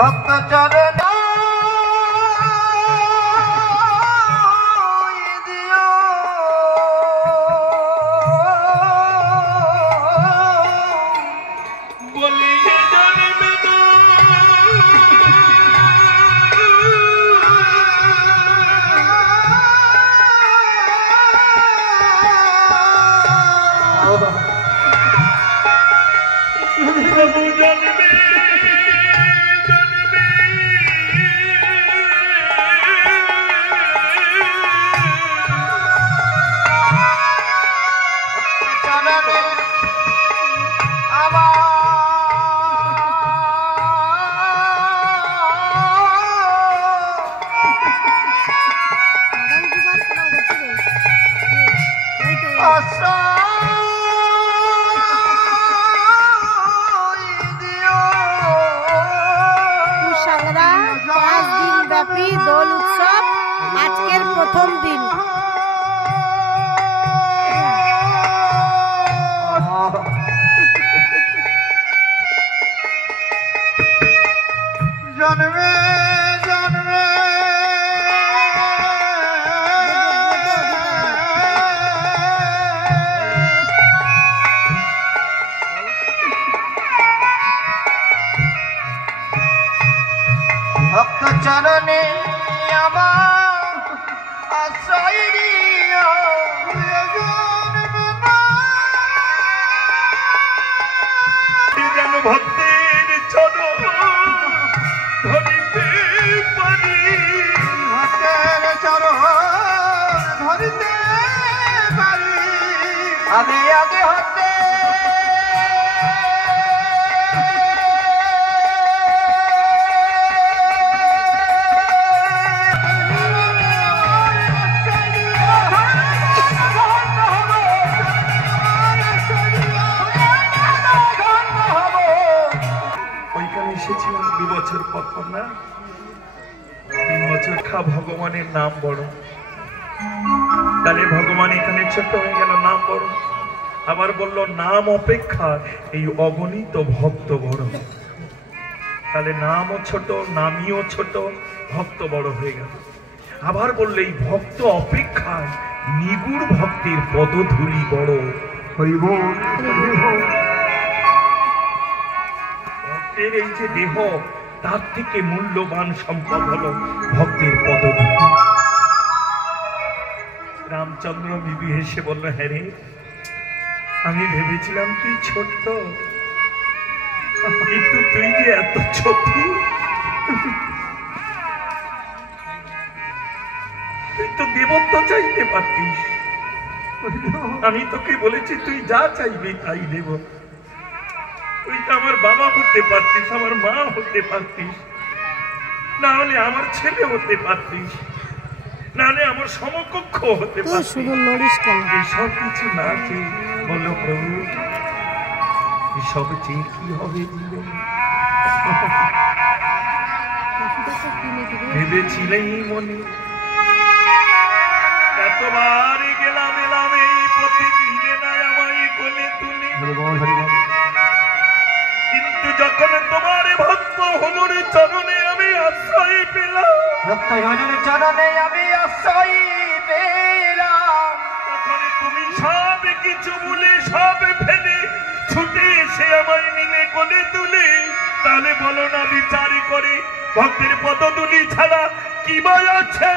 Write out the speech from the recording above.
ভক্ত চরণ দোল উৎসব আজকের প্রথম দিন। জন্মে জন্মে ভক্ত চরণে আমার আশ্রয় দিও যেন ভক্তের চরণ ধরিতে পারি, ভক্তের চরণ ধরিতে পারি। আমি আগে হতে এসেছিলাম 2 বছর পর না, 3 বছর ভগবানের নাম বড়, তাহলে ভগবান এখানে ছোট হয়ে গেল, নাম বড়। আবার বলল নাম অপেক্ষা এই অগণিত ভক্ত বড়, তাহলে নামও ছোট, নামিও ছোট, ভক্ত বড় হয়ে গেল। আবার বলল এই ভক্ত অপেক্ষা নিগুড় ভক্তের পদধূলি বড়। হরিব ভক্তের এই যে দেহ, তার থেকে মূল্যবান সম্পদ হলো ভক্তের পদধূলি। রামচন্দ্র বিবি হেসে বলল, হ্যাঁ রে, আমি ভেবেছিলাম তুই ছোট্ট, কিন্তু তুই যে এত ছোট, তুই তো দেবত্ব চাইতে পারতিস। আমি তোকে বলেছি তুই যা চাইবি তাই দেব। তুই তো আমার বাবা হতে পারতিস, আমার মা হতে পারতিস, না হলে আমার ছেলে হতে পারতিস, না হলে আমার সমকক্ষ হতে পারতিস। এসব কিছু না চেয়ে বলো প্রভু, এসব চেয়ে কি হবে জীবন? ভেবেছিলেই মনে এতবার গেলাম এলাম এই প্রতিদিনে না আমায় কোলে তুলে, কিন্তু যখন তোমার ভক্ত হনুর চরণে আমি আশ্রয় পেলাম, ভক্ত হনুর চরণে আমি আশ্রয় পেলাম, তখন তুমি সব কিছু ভুলে সব ফেলে ছুটে এসে আমায় নিলে কোলে তুলে। তাহলে বলো না বিচার করে ভক্তের পদধূলি ছাড়া কি বই আছে?